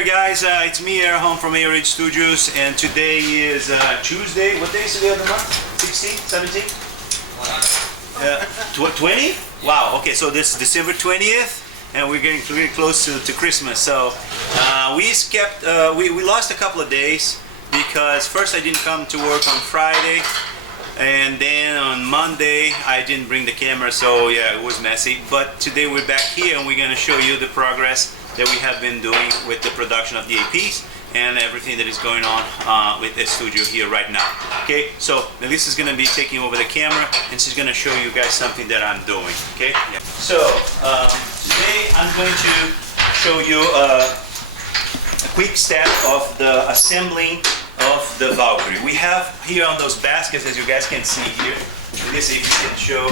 there, guys. It's me, Air Home from Air Ridge Studios, and today is Tuesday. What day is today of the month? 16, 17? 20? Wow. Okay, so this is December 20th, and we're getting really close to Christmas. So we lost a couple of days because first I didn't come to work on Friday, and then on Monday I didn't bring the camera, so yeah, it was messy. But today we're back here and we're going to show you the progress that we have been doing with the production of the APs and everything that is going on with the studio here right now. Okay, so Melissa is going to be taking over the camera and she's going to show you guys something that I'm doing. Okay, yeah. So today I'm going to show you a quick step of the assembling of the Valkyrie. We have here on those baskets, as you guys can see here, Melissa, if you can show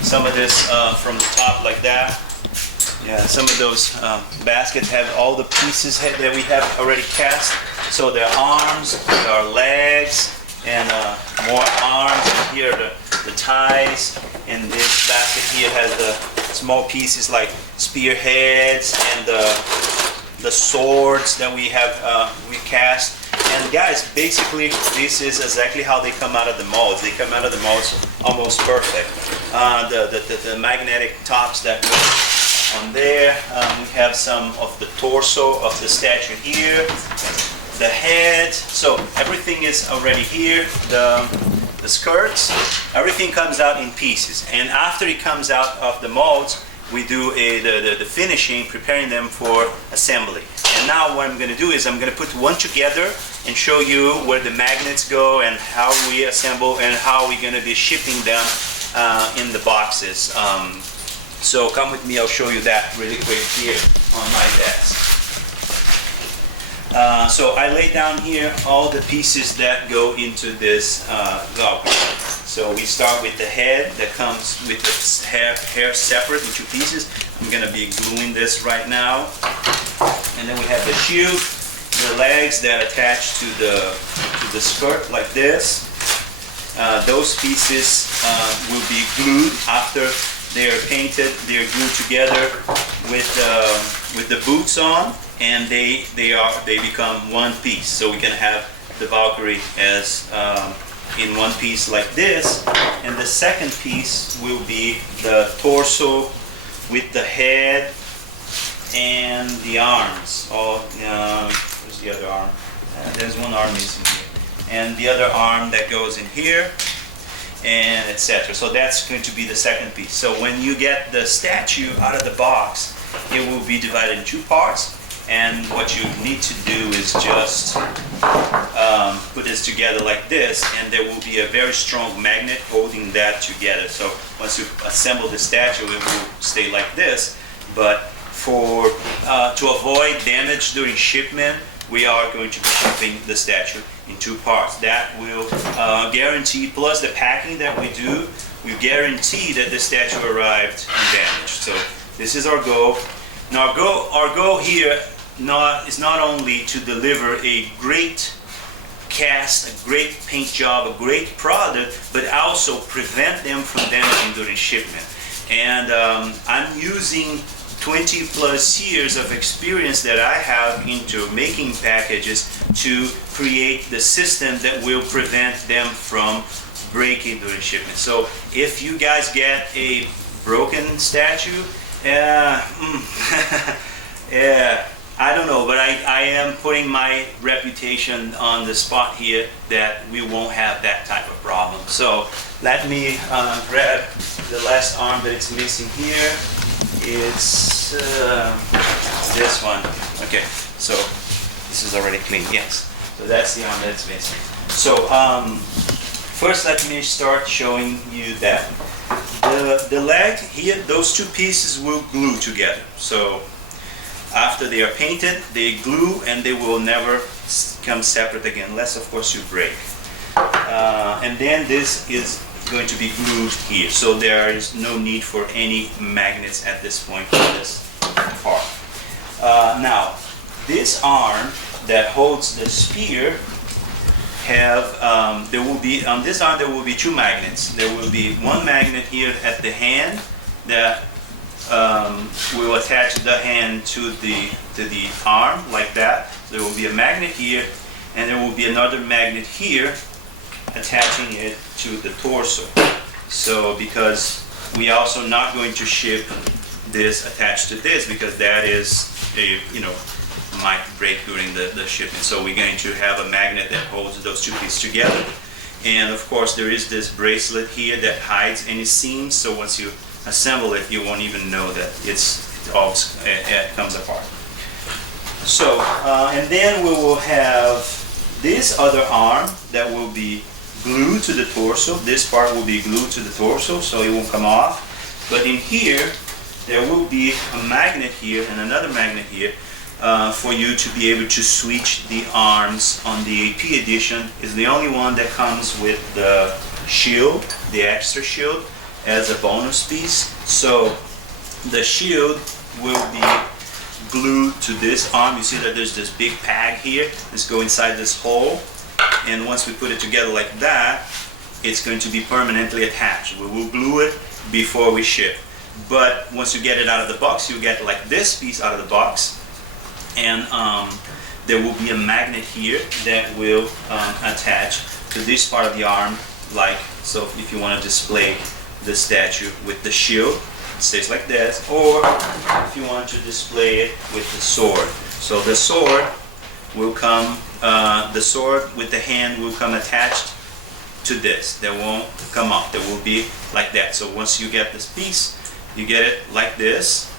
some of this from the top like that. Yeah, some of those baskets have all the pieces that we have already cast. So there are arms, there are legs, and more arms. And here are the ties. And this basket here has the small pieces like spearheads and the swords that we have we cast. And guys, basically this is exactly how they come out of the molds. They come out of the molds almost perfect. The magnetic tops that go on there. We have some of the torso of the statue here, the head. So everything is already here. The skirts, everything comes out in pieces. And after it comes out of the molds, we do the finishing, preparing them for assembly. And now what I'm going to do is I'm going to put one together and show you where the magnets go and how we assemble and how we're going to be shipping them in the boxes. So come with me, I'll show you that really quick here on my desk. So I lay down here all the pieces that go into this Valkyrie. So we start with the head that comes with the hair separate in two pieces. I'm going to be gluing this right now. And then we have the shield, the legs that attach to the skirt like this. Those pieces will be glued after they are painted. They are glued together with the boots on, and they become one piece. So we can have the Valkyrie as in one piece like this, and the second piece will be the torso with the head and the arms. Where's the other arm? There's one arm missing here, and the other arm that goes in here, and etc. So that's going to be the second piece. So when you get the statue out of the box, it will be divided in two parts, and what you need to do is just put this together like this, and there will be a very strong magnet holding that together. So once you assemble the statue, it will stay like this. But to avoid damage during shipment, we are going to be shipping the statue in two parts. That will guarantee, plus the packing that we do, we guarantee that the statue arrived undamaged. So this is our goal. Now our goal here is not only to deliver a great cast, a great paint job, a great product, but also prevent them from damaging during shipment. And I'm using 20 plus years of experience that I have into making packages to create the system that will prevent them from breaking during shipment. So if you guys get a broken statue, I don't know, but I am putting my reputation on the spot here that we won't have that type of problem. So let me grab the last arm that it's missing here. It's this one. Okay, so this is already clean. Yes, so that's the arm that's missing. So first let me start showing you that the leg here, those two pieces will glue together. So after they are painted, they glue and they will never come separate again, unless of course you break. And then this is going to be glued here, so there is no need for any magnets at this point for this part. Now this arm that holds the spear there will be on this arm there will be two magnets. There will be one magnet here at the hand that we'll attach the hand to the arm like that. There will be a magnet here, and there will be another magnet here attaching it to the torso. So because we also not going to ship this attached to this, because that is a, might break during the shipment. So we're going to have a magnet that holds those two pieces together. And of course there is this bracelet here that hides any seams, so once you assemble it, you won't even know that it comes apart. So, and then we will have this other arm that will be glued to the torso. This part will be glued to the torso, so it won't come off. But in here, there will be a magnet here and another magnet here for you to be able to switch the arms. On the AP edition, is the only one that comes with the shield, the extra shield, as a bonus piece. So the shield will be glued to this arm. You see that there's this big peg here. Let's go inside this hole, and once we put it together like that, it's going to be permanently attached. We will glue it before we ship. But once you get it out of the box, you get like this piece out of the box, and there will be a magnet here that will attach to this part of the arm, like so. If you want to display the statue with the shield, it stays like this, or if you want to display it with the sword. So the sword will come, the sword with the hand will come attached to this. They won't come off. They will be like that. So once you get this piece, you get it like this,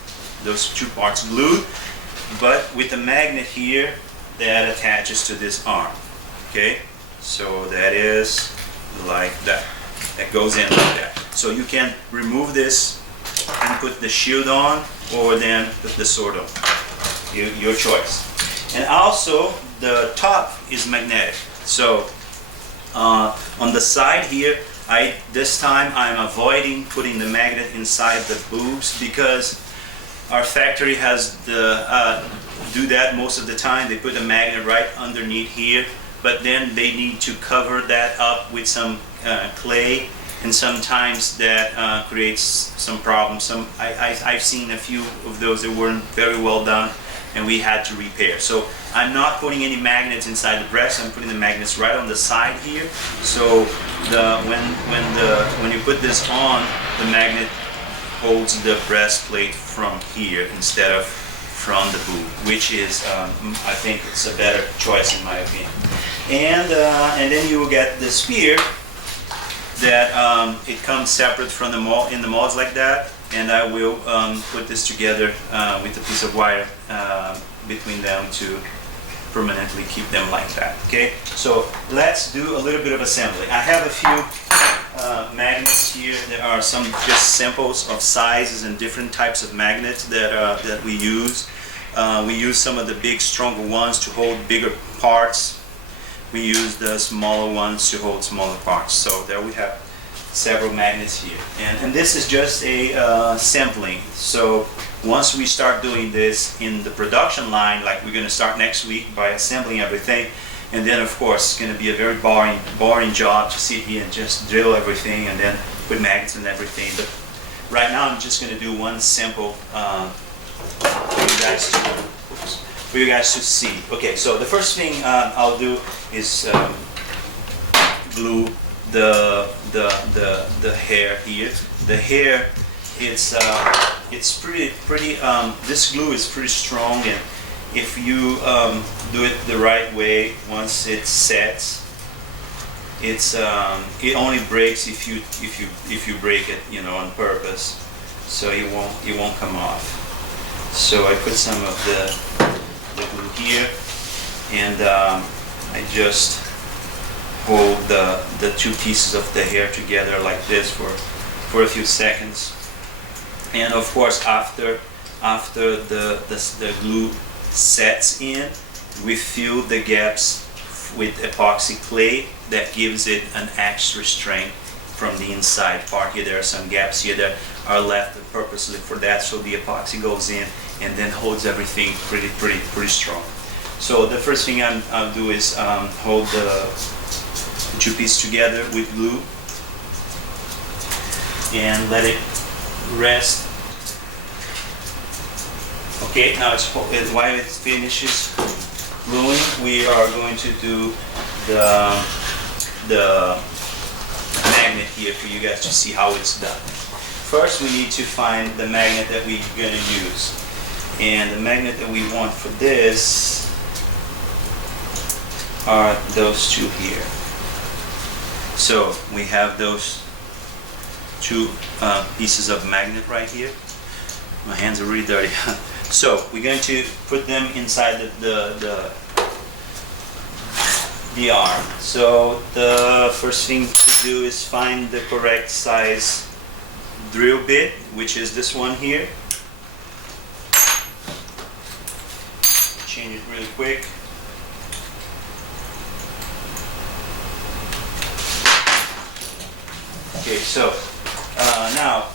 those two parts glued, but with a magnet here that attaches to this arm. Okay, so that is like that. That goes in like that. So you can remove this and put the shield on, or then put the sword on. Your choice. And also the top is magnetic. So on the side here, this time I'm avoiding putting the magnet inside the boobs, because our factory has do that most of the time. They put a magnet right underneath here, but then they need to cover that up with some clay, and sometimes that creates some problems. I've seen a few of those that weren't very well done, and we had to repair. So I'm not putting any magnets inside the breast. I'm putting the magnets right on the side here. So when you put this on, the magnet holds the breastplate from here instead of from the boob, which is I think it's a better choice in my opinion. And then you will get the spear that it comes separate from the mold, in the molds like that, and I will put this together with a piece of wire between them to permanently keep them like that. Okay, so let's do a little bit of assembly. I have a few magnets here. There are some just samples of sizes and different types of magnets that we use. We use some of the big, stronger ones to hold bigger parts. We use the smaller ones to hold smaller parts. So there we have several magnets here. And this is just a sampling. So once we start doing this in the production line, like we're going to start next week by assembling everything, and then of course it's going to be a very boring job to sit here and just drill everything and then put magnets and everything. But right now I'm just going to do one sample for you guys to see. Okay, so the first thing I'll do is glue the hair here. The hair, it's pretty this glue is pretty strong, and if you do it the right way, once it sets, it only breaks if you break it, on purpose. So it won't come off. So I put some of the glue here, and I just hold the two pieces of the hair together like this for a few seconds. And of course, after the glue sets in, we fill the gaps with epoxy clay that gives it an extra strength from the inside part here. There are some gaps here that are left purposely for that, so the epoxy goes in and then holds everything pretty strong. So the first thing I'll do is hold the two pieces together with glue and let it rest Okay, now while it finishes gluing, we are going to do the magnet here for you guys to see how it's done. First, we need to find the magnet that we're going to use. And the magnet that we want for this are those two here. So we have those two pieces of magnet right here. My hands are really dirty. So we're going to put them inside the arm. So the first thing to do is find the correct size drill bit, which is this one here. Change it really quick. Okay, so now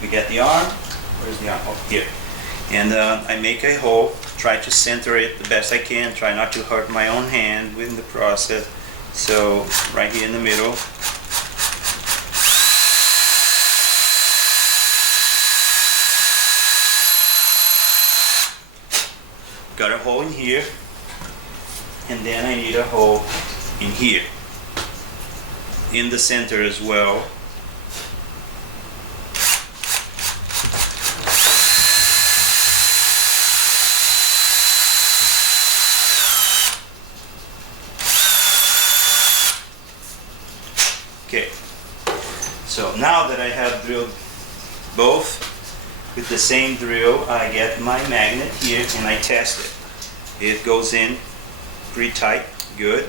we get the arm. Where's the arm? Oh, here. And I make a hole, try to center it the best I can, try not to hurt my own hand in the process. So right here in the middle. Got a hole in here, and then I need a hole in here, in the center as well. Okay, so now that I have drilled both with the same drill, I get my magnet here and I test it. It goes in pretty tight, good.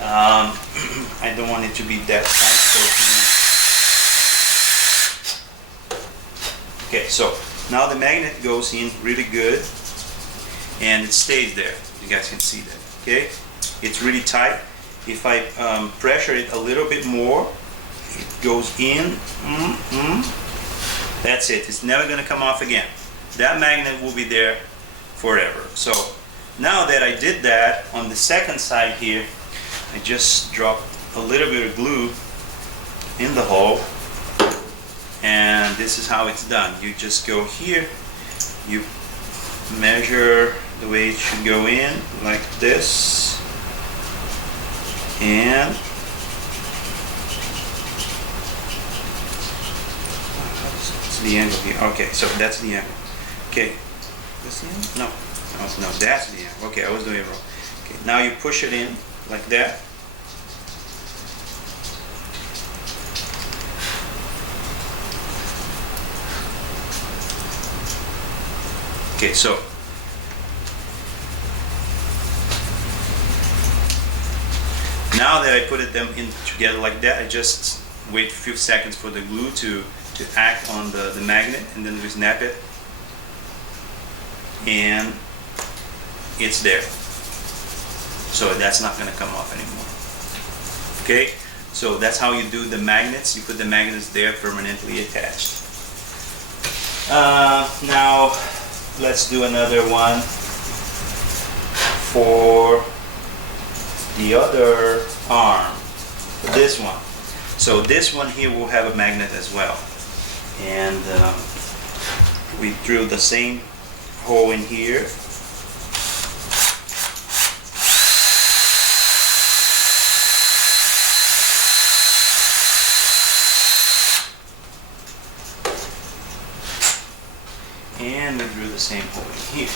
I don't want it to be that tight, so okay, so now the magnet goes in really good and it stays there. You guys can see that, okay? It's really tight. If I pressure it a little bit more, it goes in. That's it. It's never going to come off again. That magnet will be there forever. So now that I did that, on the second side here, I just drop a little bit of glue in the hole, and this is how it's done. You just go here, you measure the way it should go in, like this, and the angle here. Okay, so that's the angle. Okay, this the angle? No, that's the angle. Okay, I was doing it wrong. Okay, now you push it in like that. Okay, so now that I put them in together like that, I just wait a few seconds for the glue to act on the magnet, and then we snap it and it's there. So that's not going to come off anymore. Okay, so that's how you do the magnets. You put the magnets there permanently attached. Now let's do another one for the other arm, for this one. So this one here will have a magnet as well. And we drill the same hole in here. And we drill the same hole in here.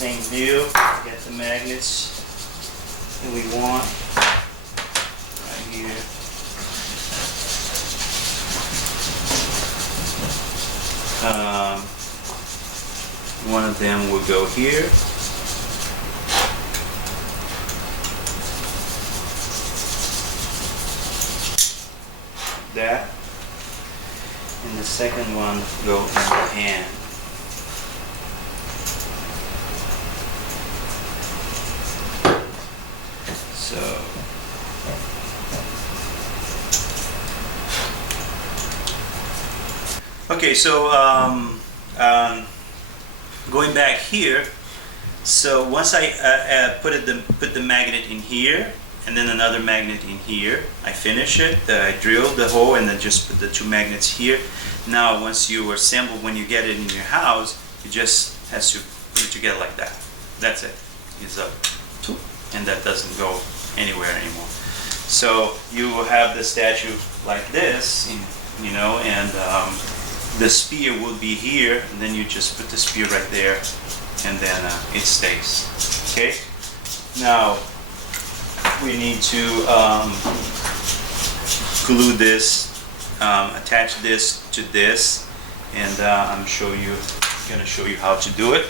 Same deal, get the magnets that we want right here. One of them will go here. That. And the second one go in the hand. So okay, so going back here, so once I put the magnet in here, and then another magnet in here, I finish it, I drill the hole, and then just put the two magnets here. Now once you assemble, when you get it in your house, you just has to put it together like that. That's it. It's a tool, and that doesn't go anywhere anymore. So you will have the statue like this, you know, and the spear will be here, and then you just put the spear right there, and then it stays. Okay. Now we need to glue this, attach this to this, and I'm gonna show you how to do it.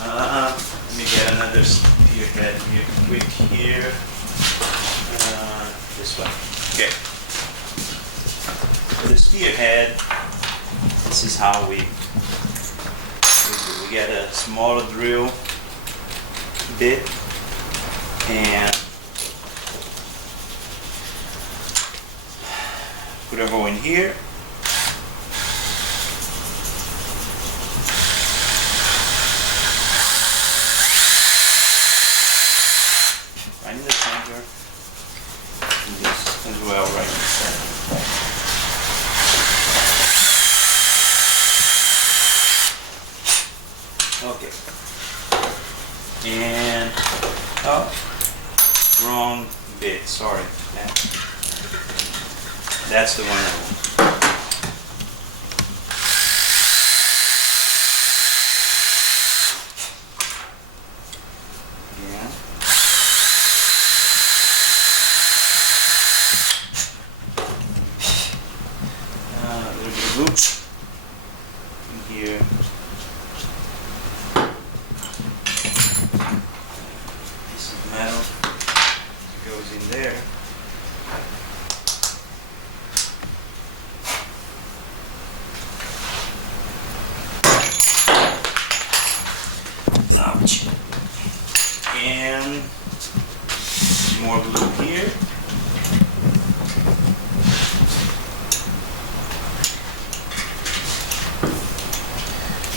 Let me get another spearhead here, quick here. This one. Okay. For the spearhead, this is how we do. We get a smaller drill bit and put a hole in here. Right in the center. And this as well, right in the center. Okay. And wrong bit. Sorry. That's the one I want. Yeah. A little bit of glue in here. Piece of metal goes in there. Ouch. And more glue here.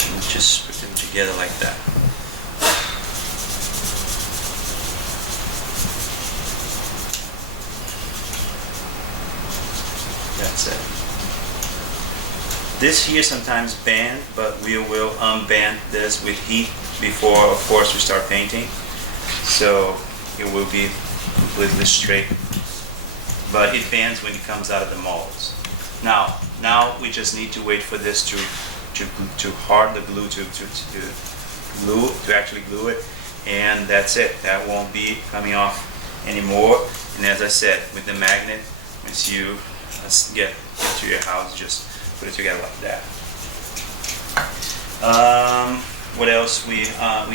And just put them together like that. That's it. This here sometimes bend, but we will unbend this with heat before, of course, we start painting. So it will be completely straight. But it bends when it comes out of the molds. Now we just need to wait for this to hard the glue to actually glue it, and that's it. That won't be coming off anymore. And as I said, with the magnet, once you get to your house, just put it together like that. What else we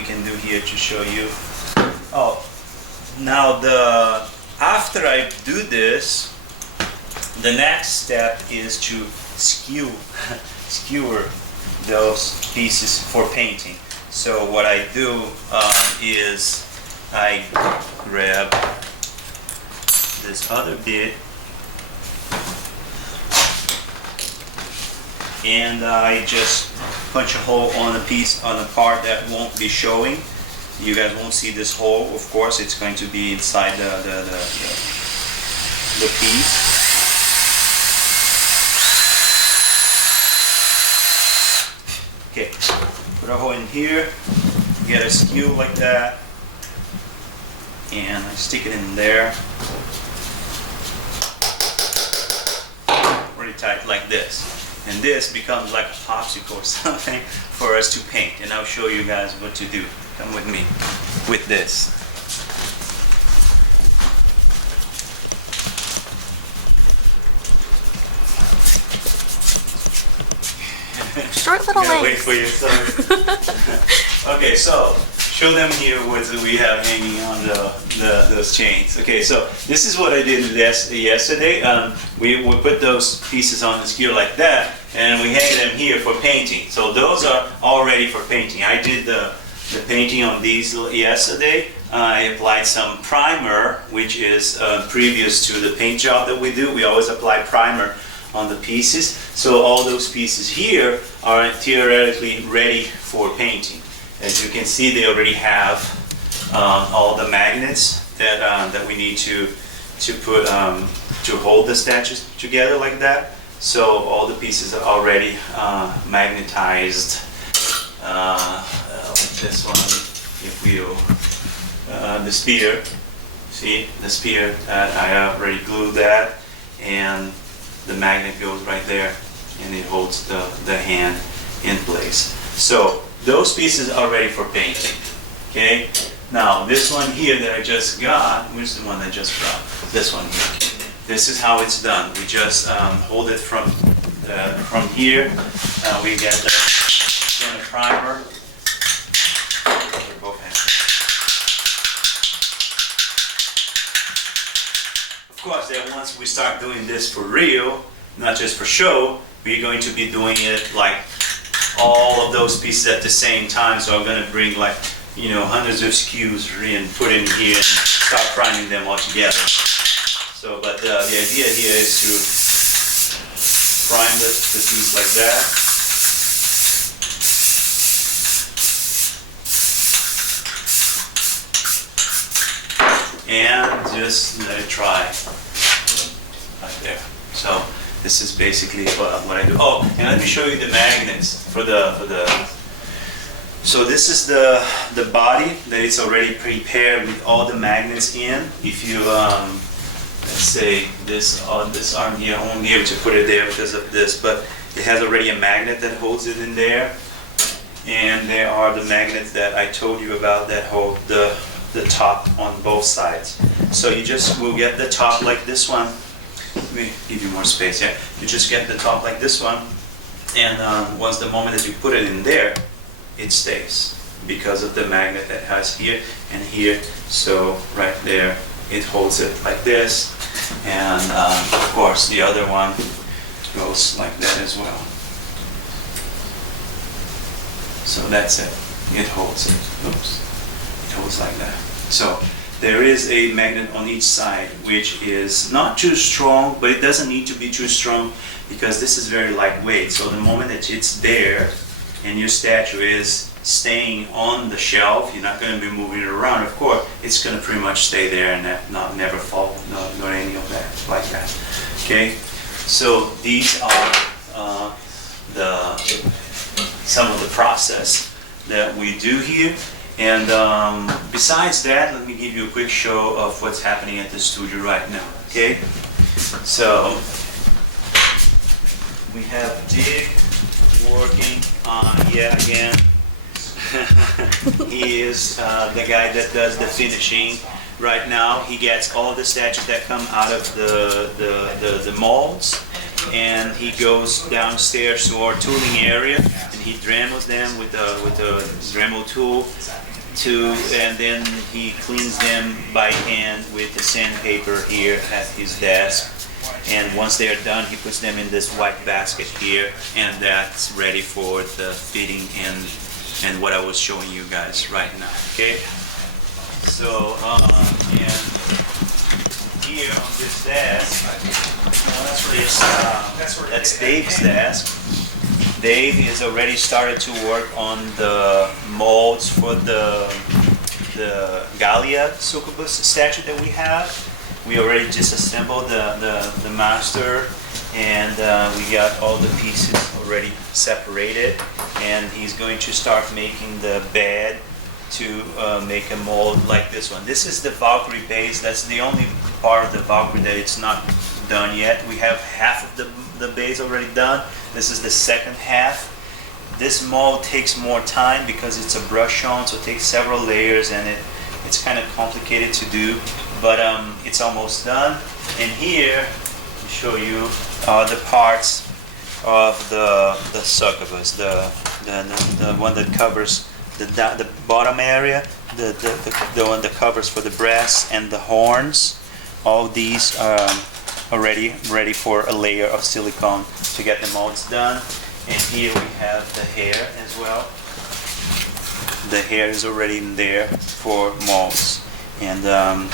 can do here to show you? Oh, now after I do this, the next step is to skewer those pieces for painting. So what I do is I grab this other bit and I just punch a hole on the part that won't be showing. You guys won't see this hole, of course. It's going to be inside the piece. Okay, put a hole in here, get a skew like that, and I stick it in there. Really tight like this. And this becomes like a popsicle or something for us to paint. And I'll show you guys what to do. Come with me with this. Short little legs. Wait for your son. Okay, so show them here what we have hanging on those chains. Okay, so this is what I did yesterday. We put those pieces on the skewer like that, and we hang them here for painting. So those are all ready for painting. I did the painting on these yesterday. I applied some primer, which is previous to the paint job that we do. We always apply primer on the pieces. So all those pieces here are theoretically ready for painting. As you can see, they already have all the magnets that we need to put to hold the statues together like that. So all the pieces are already magnetized. This one, if we the spear. See the spear? I already glued that, and the magnet goes right there, and it holds the hand in place. So those pieces are ready for painting. Okay. Now this one here that I just got, where's the one I just got? This one here. This is how it's done. We just hold it from here. We get the primer. Both hands. Of course, then once we start doing this for real, not just for show, we're going to be doing it like all of those pieces at the same time. So I'm going to bring like, you know, hundreds of SKUs and put in here and start priming them all together. So, but the idea here is to prime the piece like that. And just let it dry right there. So this is basically what I do. Oh, and let me show you the magnets for the. So this is the body that is already prepared with all the magnets in. If you let's say this arm here, I won't be able to put it there because of this, but it has already a magnet that holds it in there. And there are the magnets that I told you about that hold the top on both sides. So you just will get the top like this one. Let me give you more space. Yeah, you just get the top like this one, and once the moment that you put it in there, it stays because of the magnet that has here and here. So right there, it holds it like this, and of course the other one goes like that as well. So that's it. It holds it. Oops. It holds like that. So there is a magnet on each side, which is not too strong, but it doesn't need to be too strong because this is very lightweight. So the moment that it's there and your statue is staying on the shelf, you're not going to be moving it around. Of course, it's going to pretty much stay there and never fall, not any of that like that. Okay, so these are some of the process that we do here. And besides that, let me give you a quick show of what's happening at the studio right now. Okay, so we have Dick working on yet again. He is the guy that does the finishing right now. He gets all the statues that come out of the molds, and he goes downstairs to our tooling area, and he Dremels them with a Dremel tool, and then he cleans them by hand with the sandpaper here at his desk. And once they are done, he puts them in this white basket here, and that's ready for the fitting and what I was showing you guys right now. Okay. So and here on this desk, that's Dave's desk. Dave has already started to work on the molds for the Gallia succubus statue that we have. We already disassembled the master, and we got all the pieces already separated, and he's going to start making the bed to make a mold like this one. This is the Valkyrie base. That's the only part of the Valkyrie that it's not done yet. We have half of the base already done. This is the second half. This mold takes more time because it's a brush on, so it takes several layers, and it's kind of complicated to do, but it's almost done. And here, to show you the parts of the succubus, the one that covers the bottom area, the one that covers for the breast and the horns. All these are already ready for a layer of silicone to get the molds done. And here we have the hair as well. The hair is already in there for molds, and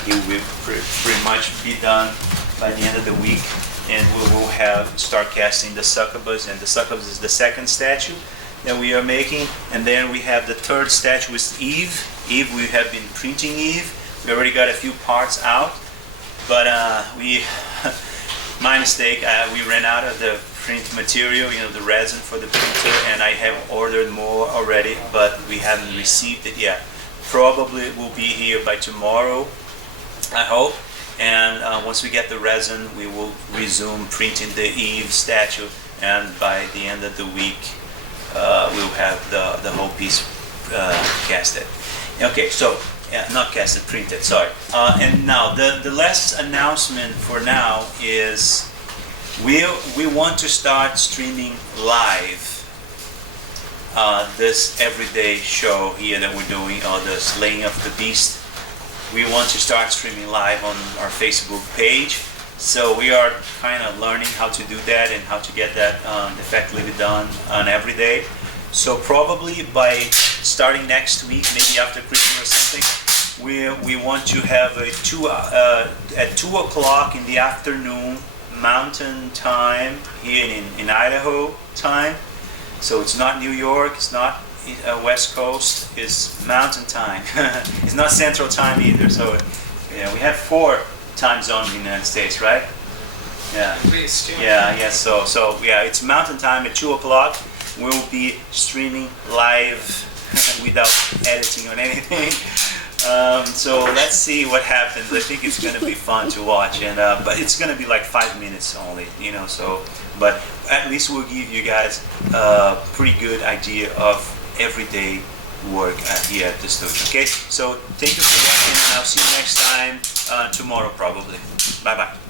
it will pretty much be done by the end of the week, and we will start casting the succubus, and the succubus is the second statue that we are making, and then we have the third statue is Eve. Eve, we have been printing Eve. We already got a few parts out, but my mistake, we ran out of the print material, the resin for the printer, and I have ordered more already, but we haven't received it yet. Probably it will be here by tomorrow, I hope, and once we get the resin, we will resume printing the Eve statue, and by the end of the week, we'll have the whole piece casted. Okay, so not casted, printed, sorry. And now the last announcement for now is we want to start streaming live this everyday show here that we're doing, the Slaying of the Beast. We want to start streaming live on our Facebook page. So we are kind of learning how to do that and how to get that effectively done on every day. So probably by starting next week, maybe after Christmas or something, we want to have at 2 o'clock in the afternoon Mountain Time here in Idaho time. So it's not New York, it's not West Coast, it's Mountain Time. It's not Central Time either. So we have 4 time zones in the United States, right? Yeah. At least, yeah. So it's Mountain Time at 2 o'clock. We'll be streaming live without editing or anything. So let's see what happens. I think it's going to be fun to watch, and but it's going to be like 5 minutes only, So, but at least we'll give you guys a pretty good idea of everyday work here at the studio. Okay, so thank you for watching, and I'll see you next time tomorrow probably. Bye bye.